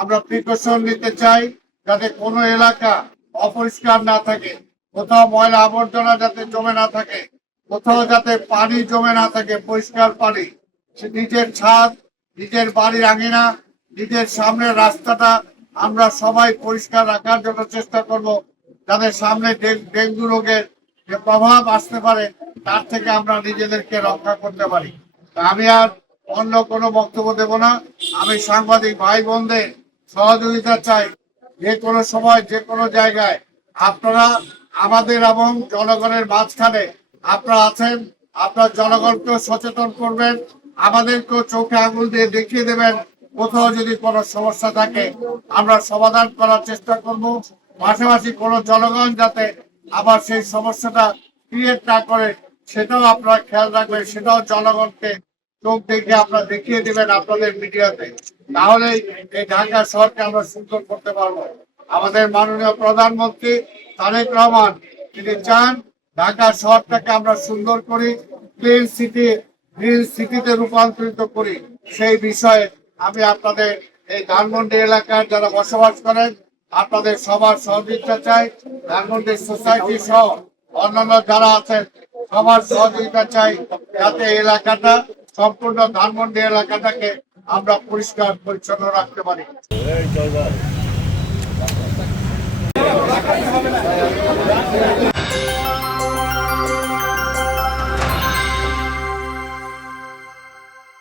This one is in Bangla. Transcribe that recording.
আমরা প্রিকশন নিতে চাই যাতে কোনো এলাকা অপরিষ্কার না থাকে, কোথাও ময়লা আবর্জনা যাতে জমে না থাকে, কোথাও যাতে পানি জমে না থাকে, পরিষ্কার পানি। নিজের ছাদ, নিজের বাড়ির আঙিনা, নিজের সামনের রাস্তাটা আমরা সবাই পরিষ্কার রাখার জন্য চেষ্টা করব, যাতে সামনে ডেঙ্গু রোগের যে প্রভাব আসতে পারে তার থেকে আমরা নিজেদেরকে রক্ষা করতে পারি। আমি আর অন্য কোনো বক্তব্য দেব না। আমি সাংবাদিক ভাই বোনদের সহযোগিতা চাই। যে কোনো সময় যে কোনো জায়গায় আপনারা আমাদের এবং জনগণের মাঝখানে আপনারা আছেন, আপনার জনগণকেও সচেতন করবেন, আমাদেরকেও চোখে আঙুল দিয়ে দেখিয়ে দেবেন কোথাও যদি কোনো সমস্যা থাকে আমরা সমাধান করার চেষ্টা করব। পাশাপাশি কোনো জনগণ যাতে আবার সেই সমস্যাটা ক্রিয়েট না করে সেটাও আপনারা খেয়াল রাখবেন, সেটাও জনগণকে চোখ দেখে আপনারা দেখিয়ে দেবেন আপনাদের মিডিয়াতে। তাহলেই এই ঢাকা শহরকে আমরা সুন্দর করতে পারবো। আমাদের মাননীয় প্রধানমন্ত্রী তারেক রহমান তিনি চান ঢাকা শহরটাকে আমরা সুন্দর করি, ক্লিন সিটি, গ্রিন সিটিতে রূপান্তরিত করি। সেই বিষয়ে আমি আপনাদের এই ধানমন্ডি এলাকার যারা বসবাস করেন আপনাদের সবার সহযোগিতা চাই। ধানমন্ডি সোসাইটি সহ অন্যান্য যারা আছেন সবার সহযোগিতা চাই, যাতে এলাকাটা সম্পূর্ণ ধানমন্ডি এলাকাটাকে আমরা পরিষ্কার পরিচ্ছন্ন রাখতে পারি।